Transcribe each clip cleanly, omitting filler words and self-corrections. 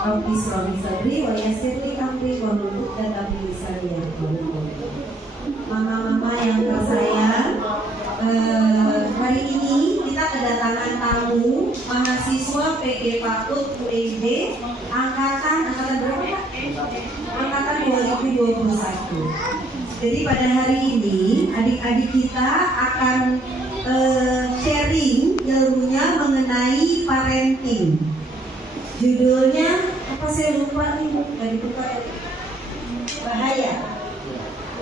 Rabbi shrah li sadri wa yassir li amri wahlul 'uqdatam min lisani yafqahu qawli. Mama-mama yang tersayang, hari ini kita kedatangan tamu mahasiswa PG Patut UED angkatan berapa? Angkatan 2021. Jadi pada hari ini adik-adik kita akan sharing ilmunya mengenai parenting. Judulnya apa, saya lupa nih, dari buka bahaya.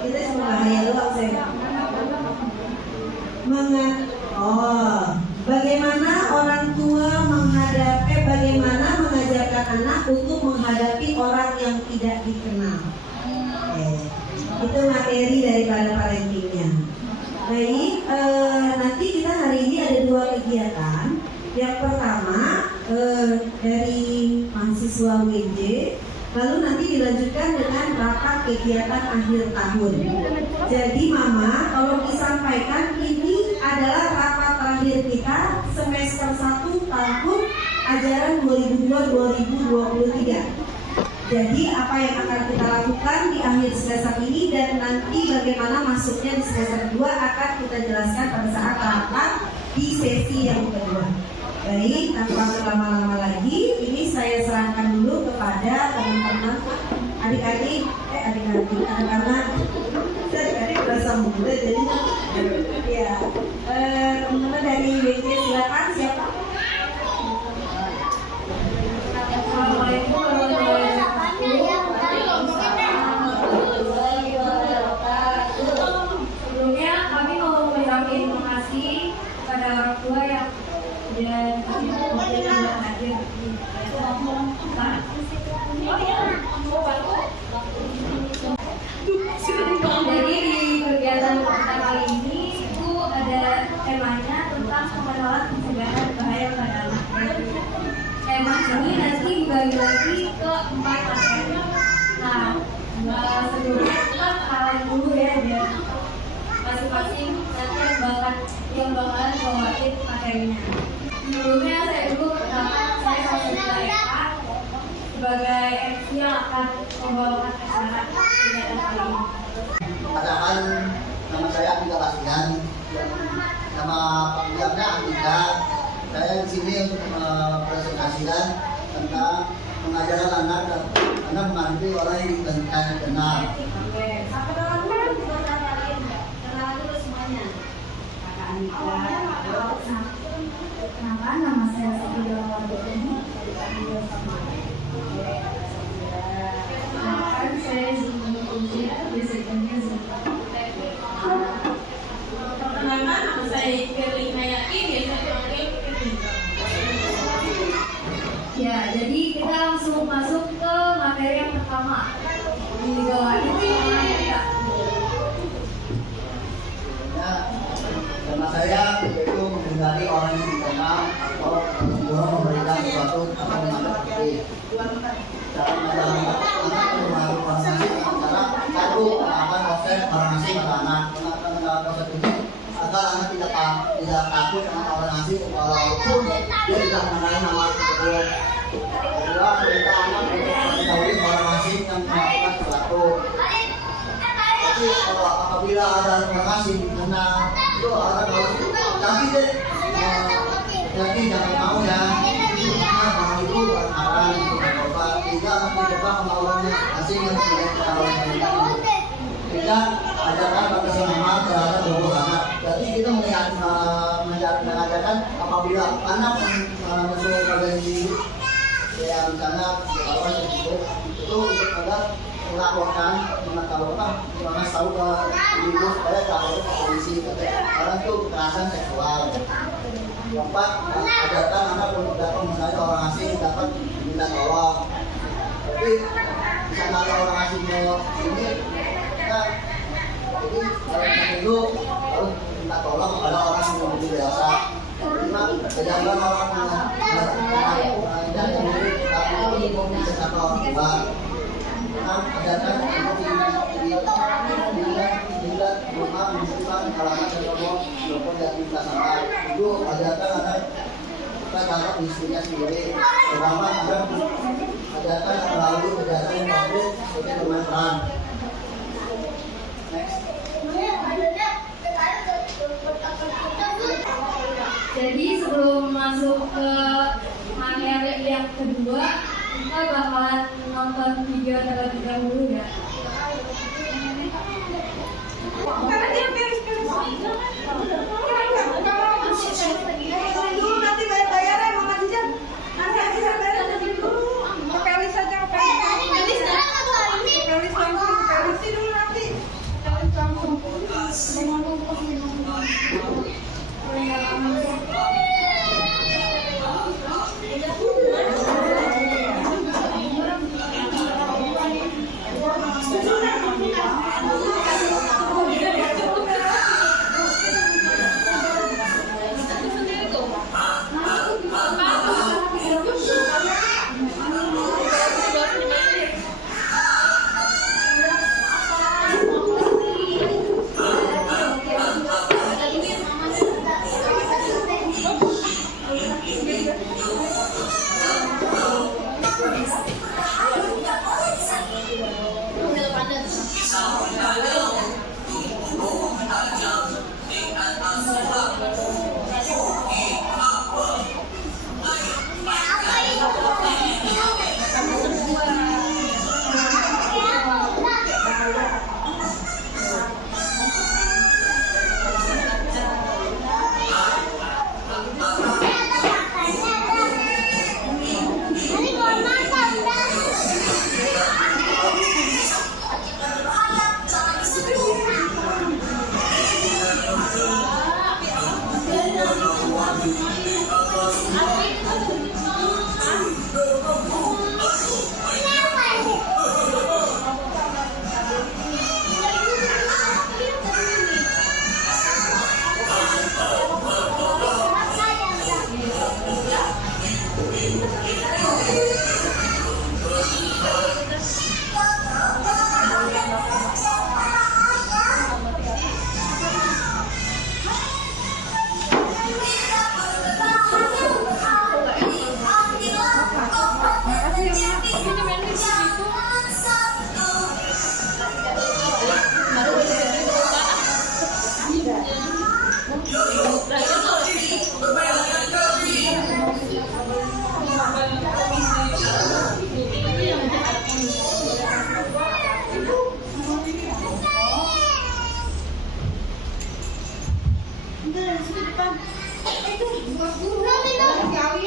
Kita cuma bahaya doang saya. Bagaimana orang tua bagaimana mengajarkan anak untuk menghadapi orang yang tidak dikenal. Itu materi daripada parentingnya. Baik, nanti kita hari ini ada 2 kegiatan. Yang pertama dari mahasiswa WJ, lalu nanti dilanjutkan dengan rapat kegiatan akhir tahun. Jadi Mama, tolong disampaikan ini adalah rapat terakhir kita semester 1 tahun ajaran 2022-2023. Jadi apa yang akan kita lakukan di akhir semester ini dan nanti bagaimana masuknya di semester 2 akan kita jelaskan pada saat rapat di sesi yang kedua. Baik, tanpa berlama-lama lagi, ini saya serahkan dulu kepada teman-teman adik-adik, anak-anak berasa muda, jadi ya teman-teman dari WC silakan, siapa? Assalamualaikum warahmatullahi wabarakatuh. Sebelumnya kami mau mengucapkan terima kasih kepada orang tua yang dan hadir. Jadi di kegiatan kita kali ini itu ada temanya tentang pengenalan pencegahan bahaya pada anak. Tema ini nanti dibagi lagi ke 4 materi. Nah, sebelumnya kita kenalan dulu ya, biar masing-masing nanti yang bakalan bawain materinya. Sebelumnya saya dulu perkenalkan, saya Salsabila Eka sebagai MC yang akan membawakan acara kegiatan kali ini. Perkenalkan, nama saya Andika Kasihan, nama panggilnya Andika. Saya di sini untuk mempresentasikan tentang pengajaran anak menghadapi orang yang tidak dikenal. Oke, apa kenalan dulu kalian? Kenalan dulu semuanya. Kakak Andika. Kenalkan, nama saya Sabila Wardani. Kenalkan, saya Zulma Ujian, basicnya Zulma. Perkenalkan, nama saya Firly Nayaki, biasa dipanggil Firly. Ya, jadi kita langsung masuk ke materi yang pertama. Di bawah ini mana kita? Nama saya yaitu menghindari orang yang dikenal atau memberikan sesuatu atau menghadapi. Cara menghadapi anak melakukan antara satu melakukan proses orang asing pada anak. Mengenal proses ini agar anak tidak takut dengan orang asing walaupun dia tidak mengenal nama tersebut. Kedua, perintah anak untuk mengetahui orang asing yang melakukan sesuatu. Tapi apabila ada orang asing dikenal, itu orang harus jadi jangan mau ya. Kalau itu haram untuk mencoba. Tiga, mencoba melawan asing yang tidak ketahuan sendiri. Tiga, ajarkan berkesinambungan terhadap seluruh anak. Jadi kita mengajarkan apabila anak mensuruh kalian ya misalnya kawan itu untuk agar melaporkan tahu ke ibu supaya tahu ke polisi karena itu kekerasan seksual. Keempat, ajarkan anak untuk dapat misalnya orang asing dapat minta tolong. Tapi misalnya ada orang asing ini kita jadi itu harus minta tolong kepada orang yang lebih dewasa. Lima, ajarkan orang yang tapi bisa satu orang tua. Ajarkan tidak rumah menunjukkan kalangan dan kelompok yang kita sampai itu ajarkan anak kita dapat istrinya sendiri terutama agar ajarkan melalui kegiatan konkret seperti bermain. Next. Jadi sebelum masuk ke materi yang kedua, kita bakalan nonton video terlebih dahulu ya. Nanti bayar-bayaran Mama Cica. Nanti aja bayar dulu. Pelis saja, pelis langsung, pelisi dulu nanti. Pelis langsung.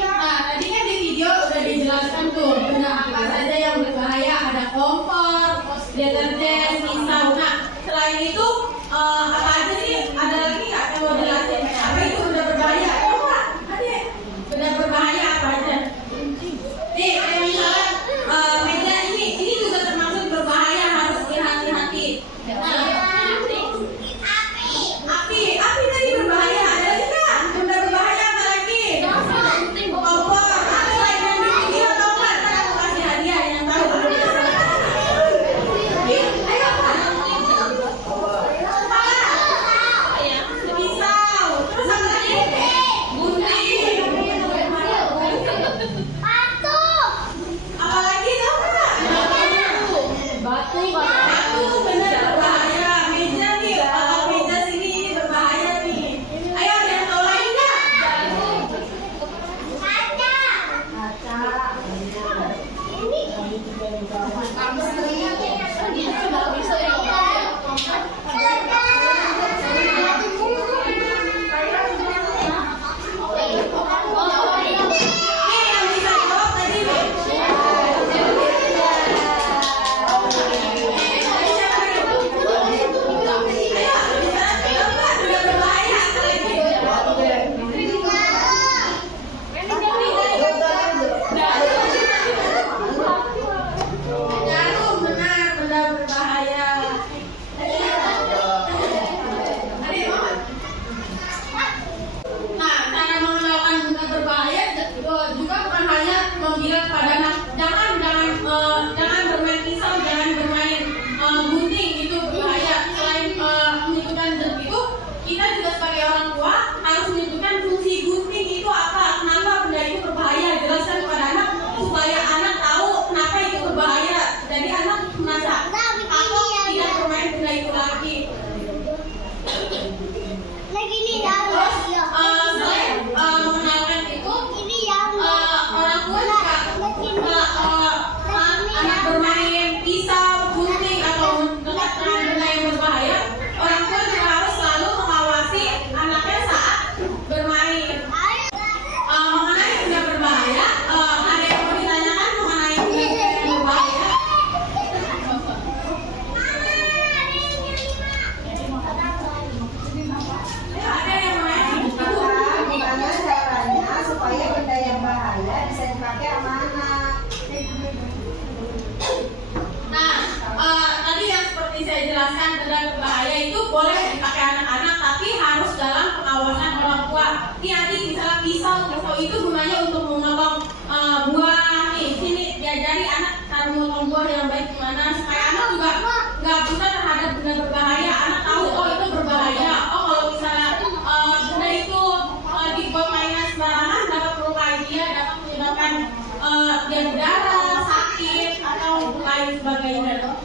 Nah, tadi kan di video udah dijelaskan tuh benda apa saja yang berbahaya, ada kompor, deterjen, misal. Nah, selain itu apa aja sih? Ada lagi nggak yang mau jelasin? Apa itu benda berbahaya? Oh, Pak, ada benda berbahaya apa aja? Nih, kayak misalnya meja ini juga termasuk berbahaya, harus berhati-hati. Api tadi berbahaya. Ada lagi nggak? Benda berbahaya apa lagi? Kompor. Selain yang di video tahu nggak? Ntar aku kasih hadiah yang tahu. Ayo Pak. berbahaya itu boleh dipakai anak-anak, tapi harus dalam pengawasan orang tua. Ini nanti misalnya pisau itu gunanya untuk memotong buah. Nih, sini diajari anak cara memotong buah yang baik gimana, supaya anak juga nggak buta terhadap benda berbahaya. Anak tahu oh itu berbahaya. Oh kalau misalnya benda itu dibuat mainan sembarangan dapat melukai dia, dapat menyebabkan dia berdarah, sakit atau lain sebagainya.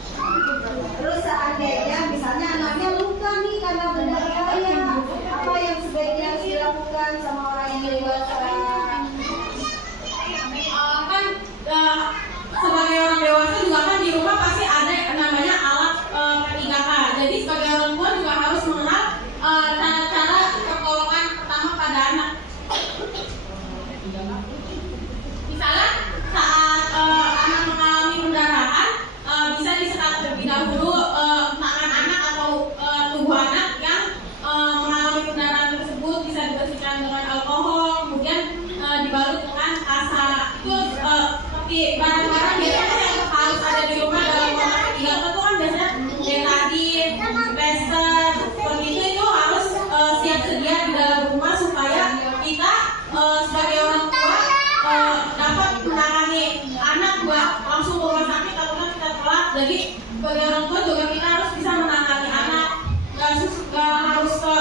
Terus seandainya misalnya anaknya luka nih karena benda berbahaya, apa yang sebaiknya harus dilakukan sama orang yang dewasa? Sebagai orang dewasa juga kan di rumah pasti ada yang namanya alat P3K. Jadi sebagai orang tua juga harus mengenal cara-cara pertolongan pertama pada anak. Misalnya saat anak mengalami pendarahan, bisa disekat terlebih dahulu tangan anak atau tubuh anak yang mengalami pendarahan tersebut, bisa dibersihkan dengan alkohol, kemudian dibalut dengan kasa. Itu seperti barang-barang biasanya yang harus ada di rumah dalam rumah ketiga itu kan biasanya betadine, plester, seperti itu harus siap sedia di dalam rumah supaya kita sebagai orang tua dapat menangani anak buat langsung ke rumah sakit ataupun kita telat. Jadi sebagai orang tua juga kita harus bisa menangani anak, nggak harus ke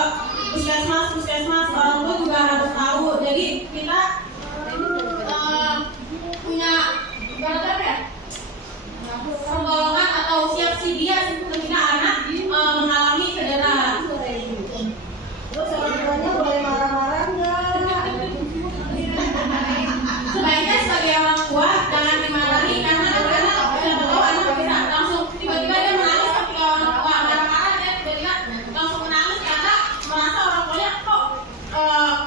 puskesmas, orang tua juga harus tahu. Jadi kita punya ibaratnya apa ya, pertolongan atau siap sedia ketika anak mengalami cedera. Terus orang tuanya boleh marah-marah nggak? Sebaiknya sebagai orang tua jangan dimarahi, karena siapa tahu anak bisa langsung tiba-tiba dia menangis ketika orang tua marah-marah, dia tiba-tiba langsung menangis karena merasa orang tuanya kok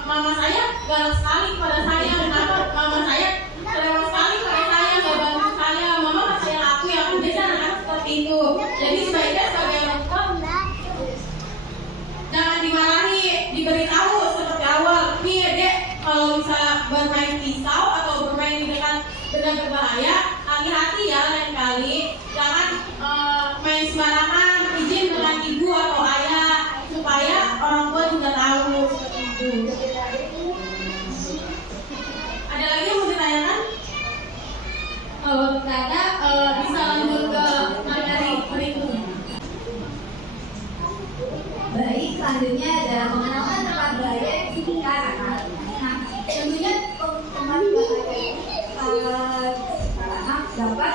mama saya galak sekali kepada saya, kenapa mama saya terlalu sekali kepada saya, nggak bantu saya, mama nggak saya laku ya, biasa anak-anak seperti itu. Jadi sebaiknya sebagai orang tua jangan dimarahi, diberitahu seperti awal. Nih dek, kalau misalnya bermain pisau atau bermain di dekat benda berbahaya, hati-hati ya lain kali. Jangan main sembarangan, izin dengan ibu atau ayah supaya orang tua juga tahu seperti itu. Ada lagi yang mau ditanyakan? Kalau tidak ada, bisa lanjut ke materi berikutnya. Baik, selanjutnya ada mengenalkan tempat bahaya yang sekitar anak. Nah, tentunya tempat bahaya sekitar anak dapat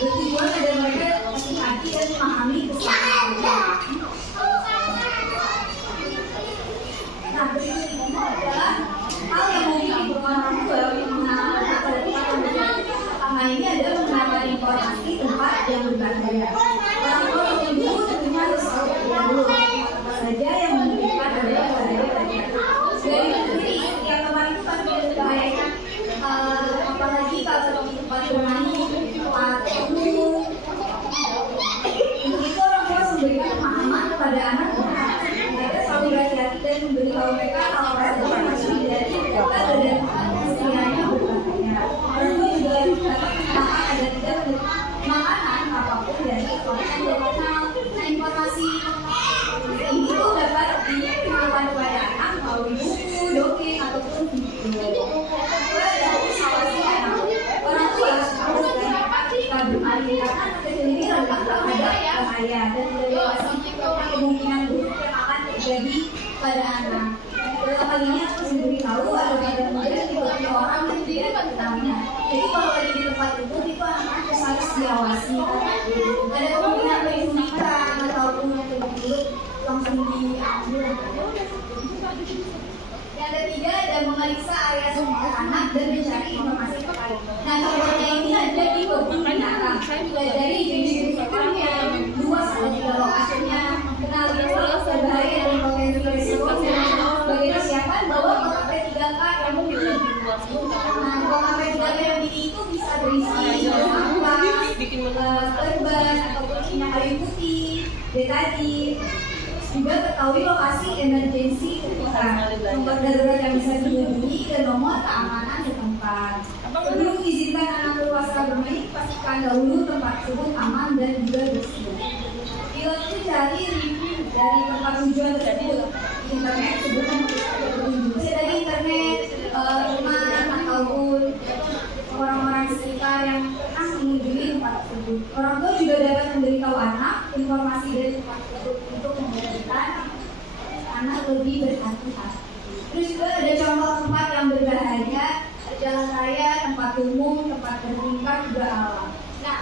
bertujuan agar mereka hati-hati dan memahami keselamatan. Nah, berikut ini adalah hal yang mungkin diperlukan orang tua untuk mengenalkan pada tempat yang berbahaya. Pertama ini adalah mengenalkan informasi tempat yang berbahaya. Orang tua yang dulu tentunya harus tahu dulu apa saja yang menunjukkan adanya bahaya tadi. Dari sendiri, setiap tempat itu pasti ada bahayanya. Apalagi kalau seperti tempat bermain, tempat umum. Untuk itu orang tua harus memberikan pemahaman kepada anak. Mereka selalu berhati-hati dan memberitahu mereka kalau mereka harus menjadi dekat dan sekiranya berbahaya. Orang tua juga harus dapat mengenalkan agar tidak menerima makanan apapun dari konten dan kenal. Nah, informasi ini tuh dapat diberikan kepada anak melalui buku, dongeng ataupun video. Kedua adalah situasi anak. Orang tua harus ketika bermain karena anak kecil ini rentan terhadap bahaya dan tidak dewasa kemungkinan buruk yang akan terjadi pada anak. Dalam hal ini harus diberitahu agar kemudian tidak orang yang tidak dikenalnya. Jadi kalau lagi di tempat itu anak-anak harus diawasi karena ada kemungkinan penculikan ataupun yang buruk langsung diambil. Yang ketiga ada memeriksa area sekitar anak dan mencari informasi terkait. Nah, contohnya ini ada di kebun binatang. Dari jenis-jenis hewan yang luas ada juga lokasinya, kenali risiko berbahaya dan potensi risiko sebagai persiapan bahwa kotak P3K yang mungkin. Nah, kotak P3K yang itu bisa berisi sampah, perban ataupun minyak kayu putih, betadine. Juga ketahui lokasi emergensi ketika nomor darurat yang bisa dihubungi dan nomor keamanan setempat. Sebelum izinkan anak dewasa bermain, pastikan dahulu tempat tersebut aman dan juga bersih. Pilot itu cari review dari tempat tujuan tersebut di internet sebelum berkunjung. Bisa dari internet, teman ataupun orang-orang sekitar yang pernah mengunjungi tempat tersebut. Orang tua juga dapat memberitahu anak informasi dari tempat tersebut untuk memberikan anak lebih berhati-hati. Terus juga ada contoh tempat yang berbahaya, jalan raya, tempat umum, tempat bertingkah juga alam. Nah,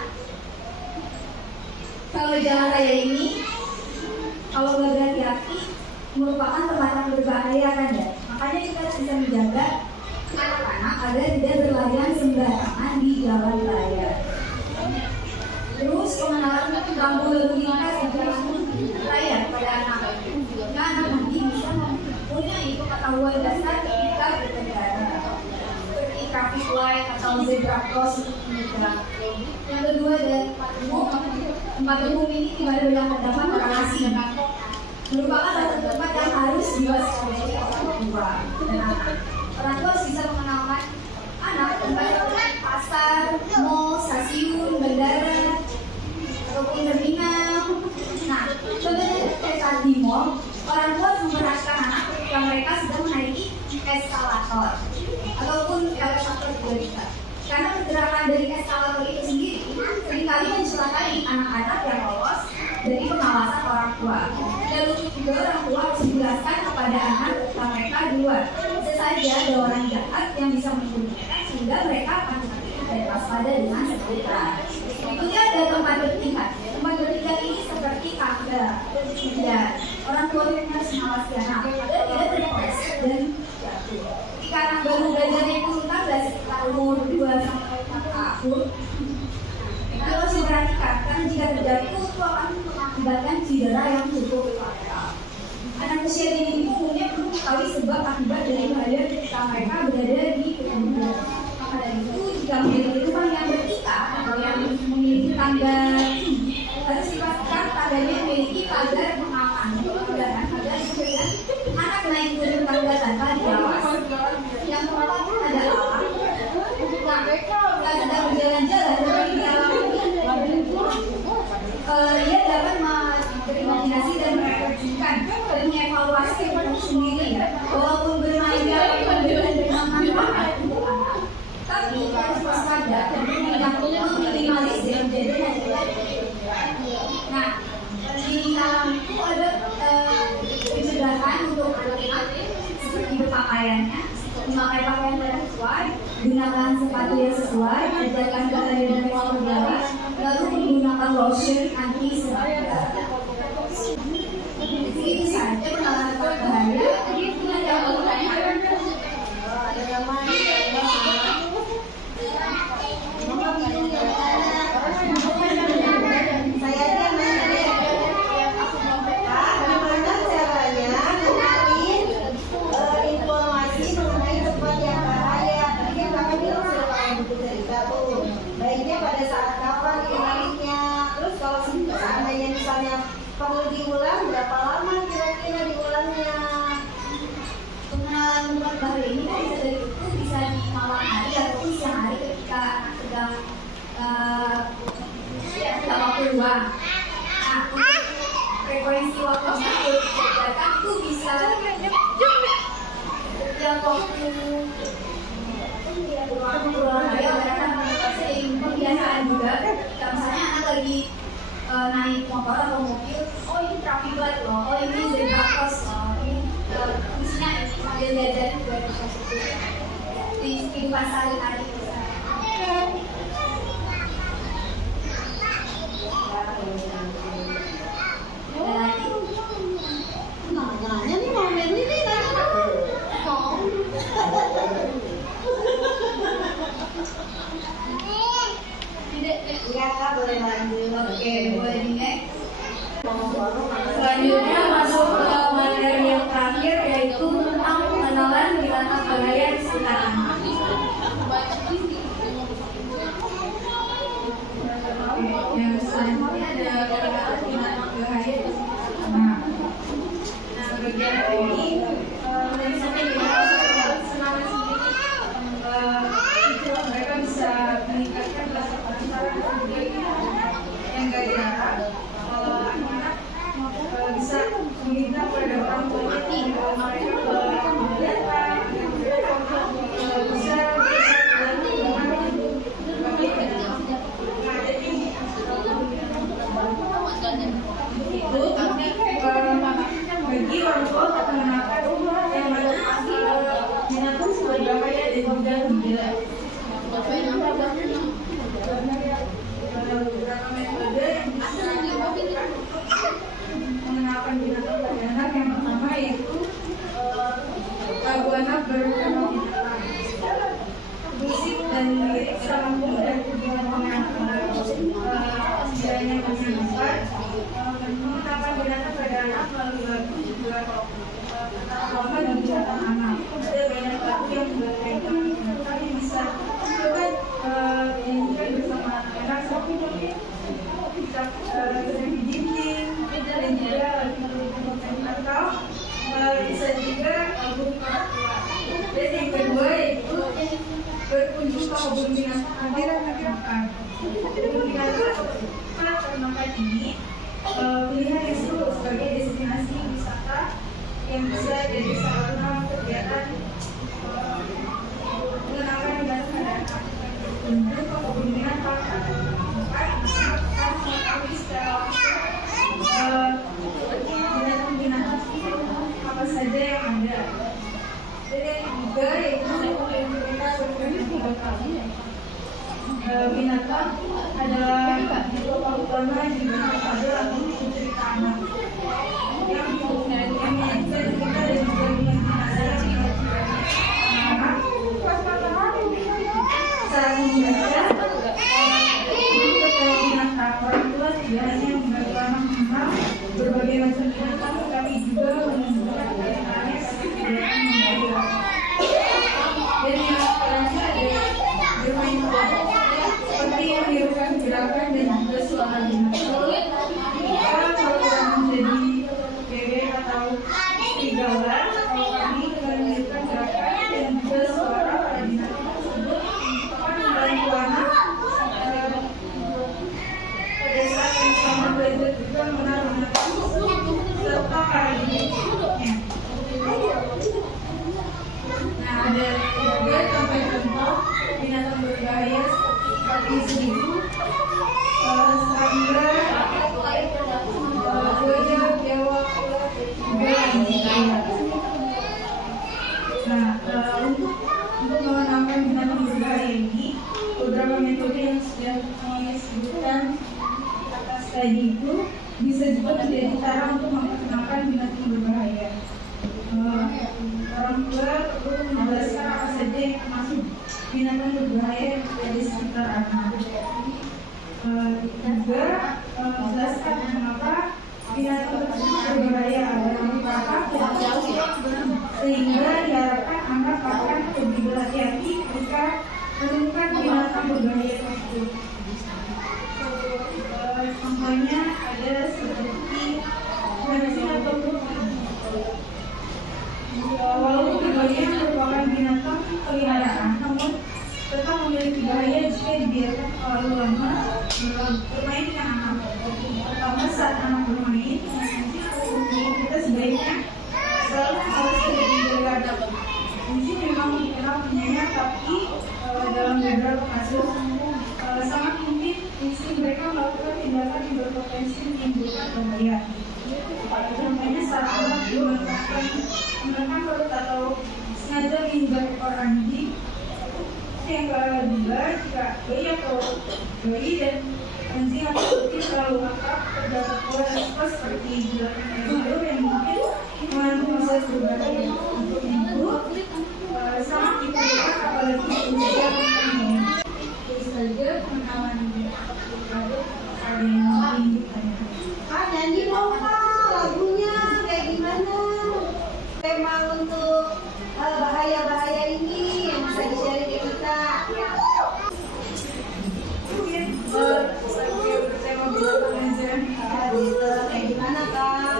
kalau jalan raya ini, kalau nggak berhati-hati, merupakan tempat yang berbahaya kan ya. Makanya kita harus bisa menjaga anak-anak agar tidak berlarian sembarangan di jalan raya. Terus pengenalan lampu lalu lintas di jalan raya kepada anak. Jika anak nanti bisa mempunyai pengetahuan dasar ketika berkendara, seperti traffic light atau zebra cross untuk menyeberang. Yang kedua ada tempat umum ini di mana banyak terdapat orang asing. Merupakan satu tempat yang harus diwaspadai orang tua dan anak. Orang tua harus bisa mengenalkan anak tempat seperti pasar, mall, stasiun, bandara, ataupun terminal. Nah, contohnya saat di mall, orang tua harus memperhatikan anak ketika mereka sedang menaiki eskalator ataupun elevator juga bisa. Karena pergerakan dari eskalator itu sendiri seringkali mencelakai anak-anak yang lolos dari pengawasan orang tua. Dan untuk juga orang tua harus menjelaskan kepada anak ketika mereka di luar. Bisa saja ada orang jahat yang bisa menggunakan sehingga mereka akan terkena dan waspada dengan segera. Berikutnya ada tempat bertingkat. Tempat bertingkat ini seperti tangga, dan orang tua harus mengawasi anak agar tidak terpleset dan jatuh. Jika anak baru belajar naik turun tangga sekitar umur 2-4 tahun, itu harus diperhatikan karena jika terjadi itu akan mengakibatkan cedera yang cukup fatal. Anak usia dini itu umumnya perlu mengetahui sebab akibat dari bahaya ketika mereka berada di kemudian. Maka dari itu jika memiliki rumah yang bertingkat atau yang memiliki tangga tinggi, harus dipastikan tangganya memiliki pagar pengaman kendaraan agar mencegah anak naik turun tangga tanpa diawas. Yang keempat adalah jika sedang berjalan-jalan seperti di alam ia dapat berimajinasi dan merefleksikan dan mengevaluasi diri sendiri ya. Walaupun bermain di alam dan bermanfaat untuk anak, tapi harus waspada dan meminimalisir kejadian yang tidak. Nah, di alam itu ada pencegahan untuk anak-anak seperti berpakaiannya, memakai pakaian yang sesuai, gunakan sepatu yang sesuai, ajarkan gaya dan pola berjalan, lalu menggunakan lotion anti serangga. Itu saja pengenalan berbahaya. Ada pertanyaan? Saya aja nanya. Pak, gimana caranya ngenalin informasi mengenai tempat yang bahaya? Tadi kan kakak bilang sudah buku cerita tuh. Baiknya pada saat kapan dikenalinnya? Terus kalau mereka kegiatan bisa itu, tapi bagi orang tua tak mengenakan yang ada binatang berbahaya di bawah gila. Beberapa metode yang bisa dilakukan mengenalkan binatang berbahaya yang pertama yaitu lagu anak bertema binatang. Musik dan lirik sangat mudah digunakan sekiranya bermanfaat. Mengenalkan binatang pada anak melalui lagu juga pertama dan binatang anak. Ada banyak lagu yang berkaitan dengan binatang yang bisa coba dinyanyikan bersama anak-anak seperti bisa di dinding dan juga atau bisa juga lagu para tua. Dan yang kedua yaitu berkunjung ke kebun binatang makan. Kebun binatang termakan ini pilihan yang seru sebagai destinasi wisata yang bisa jadi salah satu kegiatan mengenalkan binatang pada anak. Berkunjung ke kebun binatang binatang-binatang apa saja yang ada. Dan yang ketiga yaitu kita berkunjung tiga kali. Binatang adalah tokoh utama di binatang adalah cerita anak yang bisa cerita dan juga menginspirasi anak saat membaca binatang. Orang tua tidak hanya membantu anak mengenal berbagai macam binatang, tetapi juga menunjukkan kecintaannya seperti binatang membaca. Dan yang terakhir adalah bermain bola seperti menirukan gerakan dan juga suara binatang. Kalau menjadi bebek atau serigala, kami dengan menirukan gerakan dan juga suara pada binatang tersebut akan membantu anak pada saat yang sama belajar juga mengenal binatang serta para jenisnya. Nah, ada juga contoh binatang berbahaya seperti seribu, serangga, buaya, biawak, ular, dan juga anjing. Nah, untuk mengenalkan binatang berbahaya ini, beberapa metode yang sudah disebutkan atas tadi itu bisa juga menjadi cara untuk memperkenalkan binatang berbahaya. Orang tua perlu menjelaskan apa saja yang termasuk binatang berbahaya yang ada di sekitar anak. Juga menjelaskan mengapa binatang tersebut berbahaya adalah apa sehingga diharapkan anak akan lebih berhati-hati ketika menemukan binatang berbahaya tersebut. Contohnya ada seperti anjing atau kucing. Walaupun keduanya merupakan binatang peliharaan, namun tetap memiliki bahaya jika dibiarkan terlalu lama bermain dengan anak. Pertama, saat anak bermain dengan anjing atau kucing, kita sebaiknya selalu mengawasi dan menjaga. Anjing memang dikenal penyayang, tapi dalam beberapa kasus sangat mungkin insting mereka melakukan tindakan yang berpotensi menimbulkan bahaya. Contohnya saat anak menggunakan perut atau sengaja menginjak ekor anjing. Yang kedua, jika bayi dan anjing atau kucing terlalu akrab, terdapat pola risiko seperti gerakan tidur yang mungkin mengandung bisa berbahaya. Untuk itu, sangat diperlukan apalagi usia ini. Terus saja pengenalan ada yang ingin Kak, nyanyi dong Kak, lagunya kayak gimana? Tema untuk bahaya-bahaya ini yang bisa di-share ke kita. Kayak gimana Kak?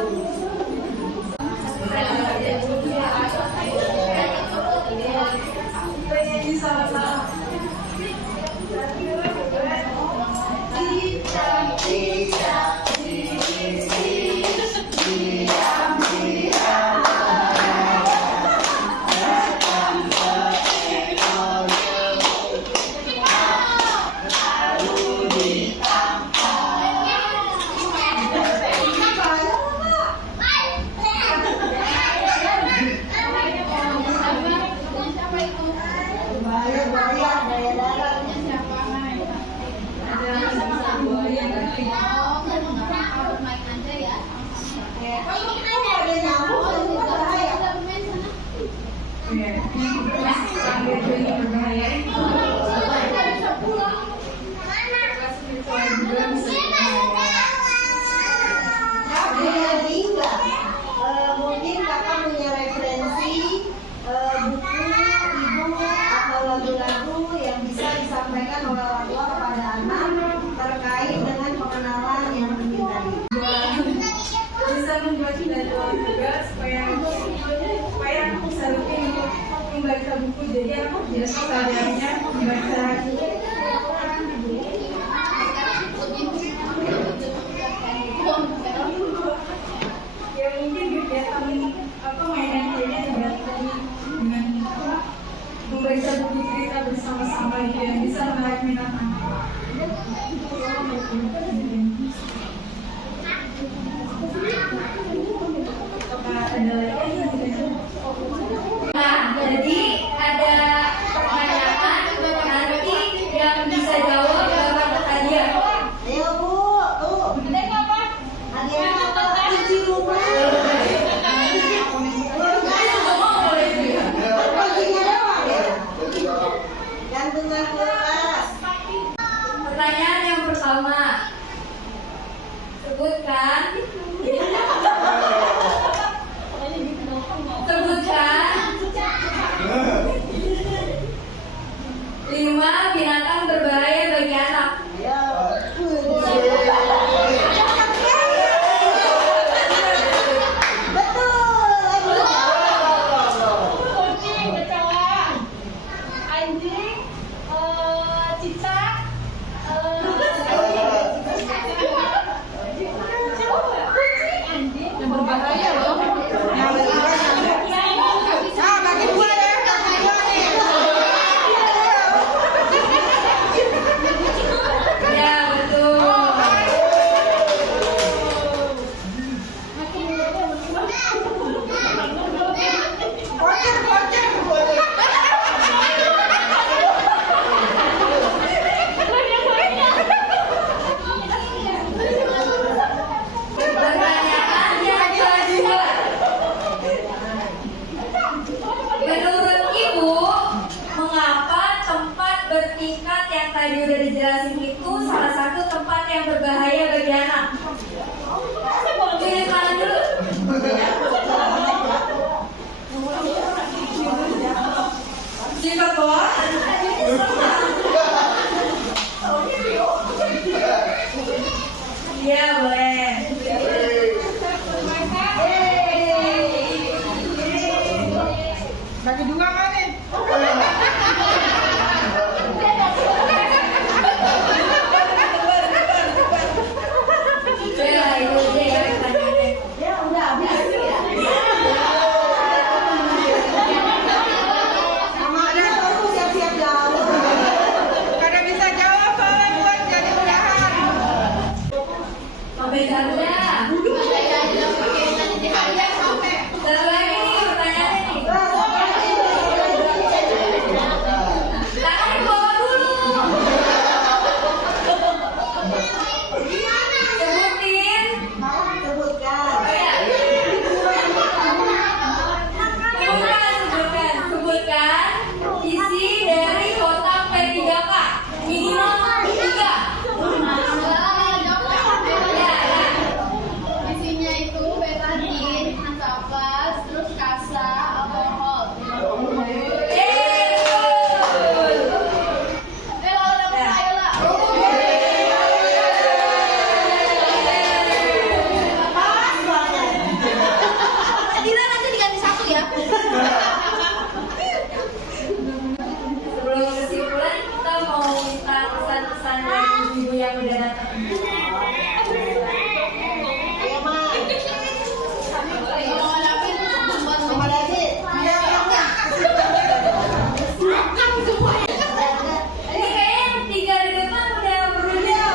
Jadi aku jelas keadaannya baca. Ya mungkin kegiatan apa mainan kayaknya juga dengan apa membaca buku cerita bersama-sama yang bisa menarik minat anak. Ada lagi yang Nah, jadi ada pertanyaan nanti yang bisa jawab dapat hadiah. Ayo Bu, tuh. Ada yang dapat kunci rumah. Kuncinya doang ya. Gantungan kulkas. Pertanyaan yang pertama, sebutkan lima binatang berbahaya bagi anak. kucing, kecoa, anjing, cicak, kucing, anjing yang berbahaya loh. Bagi dua ya. Ya, betul. Pertanyaan yang kedua. Menurut Ibu, mengapa tempat bertingkat yang tadi udah dijelasin itu salah satu tempat yang berbahaya bagi anak? Pilih mana dulu? Sifat bawah. Iya, boleh. Bagi dua kan nih? Ya, itu aja ya pertanyaannya. Ya udah habis ya. Sama aja kamu siap-siap jawab. Kada bisa jawab soalnya buat jadi udahan. Sampai saja. Satu lagi nih pertanyaannya nih. Tangan di bawah dulu. Sebutin. Sebutkan. Oh ya. Sebutkan isi dari kotak P3K. Minimal 3. Ya, ya. Isinya itu betadin, antabas, terus kasa, alkohol. Ayo lah. Dila nanti diganti satu ya. Sebelum kesimpulan kita mau minta pesan-pesan dari ibu yang udah datang. Ayo Mak. Kalau David buat Sama David. Ini kayaknya yang 3 di depan udah berudah.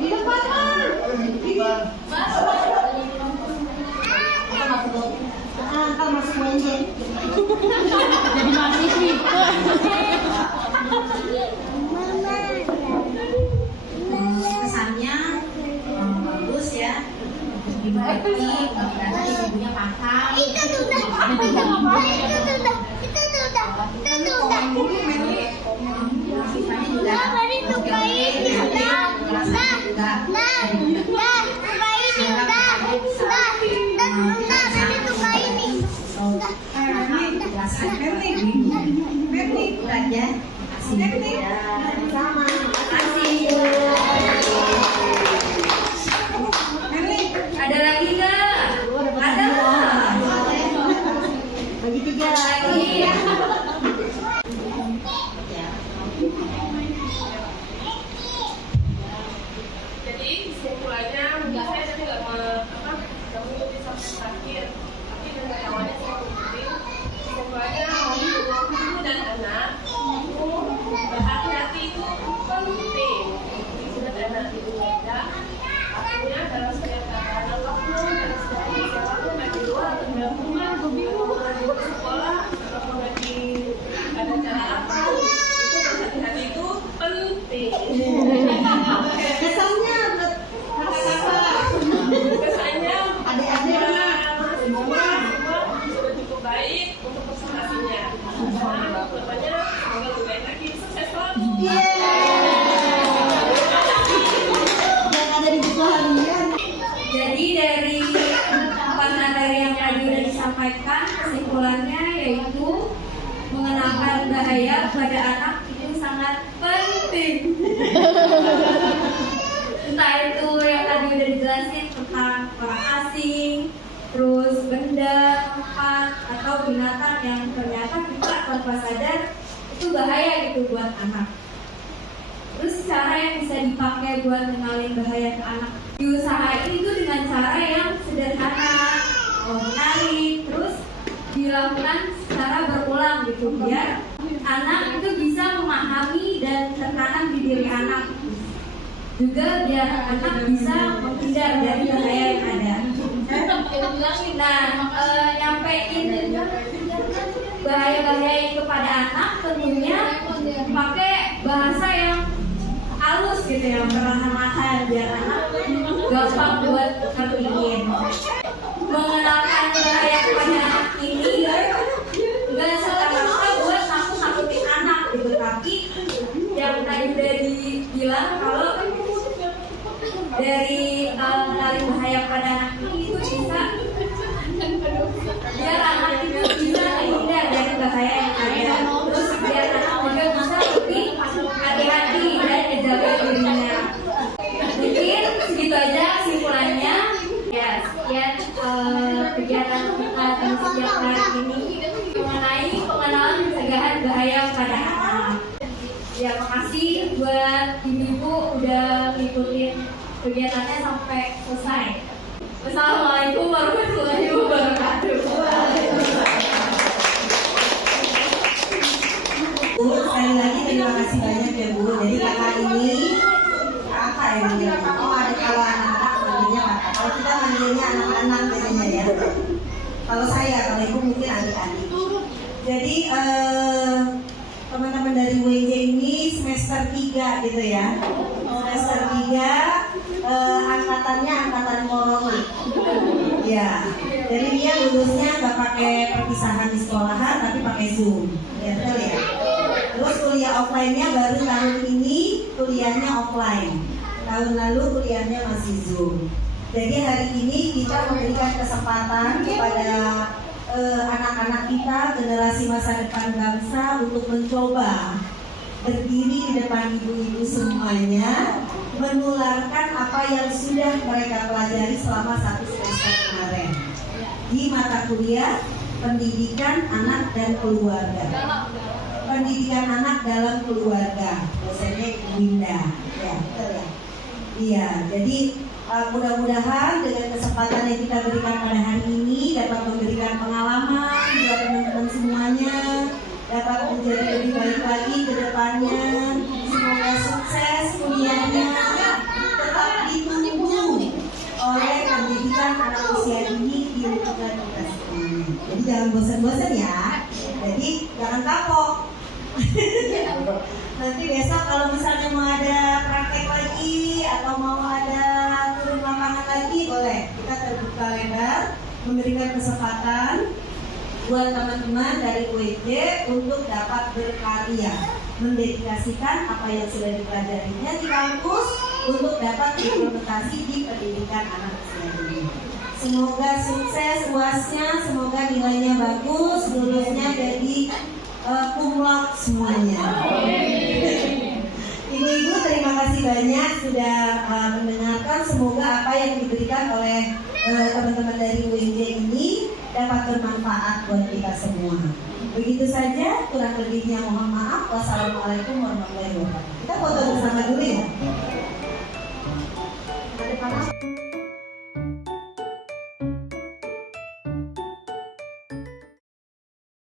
Di depan Mak. Ntar masuk wenjen. jadi mahasiswi. Kesannya bagus ya, dimengerti, mudah-mudahan ibunya paham. Sisanya juga aja. Sama. Makasih. Ada lagi nggak? Ada kamu itu sampai sakit, tapi dengan awalnya saya ikutin pokoknya ibu dan anak itu berhati-hati itu penting. Ibu dan anak itu beda, artinya dalam setiap keadaan apapun, dalam setiap kondisi apapun, lagi luar atau di dalam rumah, atau lagi di sekolah, atau lagi ada acara apa, itu berhati-hati itu penting. Kesannya Kesannya adik-adik semua sudah cukup baik untuk presentasinya. Nah, kedepannya semoga lebih baik lagi, sukses selalu. yang ada di buku harian. Jadi dari empat materi yang tadi sudah disampaikan, kesimpulannya yaitu mengenalkan bahaya pada anak itu sangat penting. Entah itu yang tadi udah dijelasin tentang orang asing, terus benda, tempat, atau binatang yang ternyata kita tanpa sadar itu bahaya gitu buat anak. Terus cara yang bisa dipakai buat mengenalin bahaya ke anak, diusahain itu dengan cara yang sederhana, menarik, terus dilakukan secara berulang gitu biar anak itu bisa memahami dan tertanam di diri anak. Juga biar anak bisa menghindar dari bahaya yang ada. Nah, nyampein bahaya-bahaya itu kepada anak tentunya pakai bahasa yang halus gitu, yang perlahan-lahan biar anak gampang buat ngertiin. Mengenalkan bahaya kepada anak ini nggak serta-merta buat nakut-nakutin anak gitu, tapi yang tadi udah dibilang kalau dari mengenalin bahaya pada anak ini itu bisa biar anak itu bisa menghindar dari bahaya yang ada, terus biar anak juga bisa lebih hati-hati dan menjaga dirinya. Mungkin segitu aja kesimpulannya. Ya, sekian kegiatan kita di setiap hari ini mengenai pengenalan pencegahan bahaya pada anak. Ya, makasih buat ibu-ibu udah ngikutin kegiatannya sampai selesai. Wassalamualaikum warahmatullahi wabarakatuh. Bu, sekali lagi terima kasih banyak ya Bu. Jadi kakak ini apa ya manggilnya? Oh, ada kalau anak-anak manggilnya kakak. Kalau kita manggilnya anak-anak biasanya ya. Kalau saya, kalau ibu mungkin adik-adik. Jadi teman-teman dari WJ ini semester 3 gitu ya. Semester 3 angkatannya angkatan corona. Ya. Jadi dia lulusnya nggak pakai perpisahan di sekolahan tapi pakai Zoom. Ya, betul ya. Terus kuliah offline-nya baru tahun ini kuliahnya offline. Tahun lalu kuliahnya masih Zoom. Jadi hari ini kita memberikan kesempatan kepada anak-anak kita, generasi masa depan bangsa untuk mencoba berdiri di depan ibu-ibu semuanya, menularkan apa yang sudah mereka pelajari selama 1 semester kemarin di mata kuliah pendidikan anak dan keluarga. Pendidikan anak dalam keluarga, biasanya Ibu Winda, ya betul ya. Iya, jadi mudah-mudahan dengan kesempatan yang kita berikan pada hari ini dapat memberikan pengalaman buat teman-teman semuanya, dapat menjadi lebih baik lagi ke depannya. Semoga sukses kuliahnya, tetap ditunggu oleh pendidikan anak usia dini di lingkungan kita semuanya. Jadi jangan bosan-bosan ya. Jadi jangan kapok. Nanti besok kalau misalnya mau ada praktek lagi atau mau ada turun lapangan lagi boleh. Kita terbuka lebar memberikan kesempatan buat teman-teman dari UEJ untuk dapat berkarya, mendedikasikan apa yang sudah dipelajarinya di kampus untuk dapat diimplementasi di pendidikan anak usia dini. Semoga sukses UASnya, semoga nilainya bagus, lulusnya jadi cum laude semuanya. Ibu-ibu terima kasih banyak sudah mendengarkan. Semoga apa yang diberikan oleh teman-teman dari UNJ ini dapat bermanfaat buat kita semua. Begitu saja, kurang lebihnya mohon maaf. Wassalamualaikum warahmatullahi wabarakatuh. Kita foto bersama dulu ya.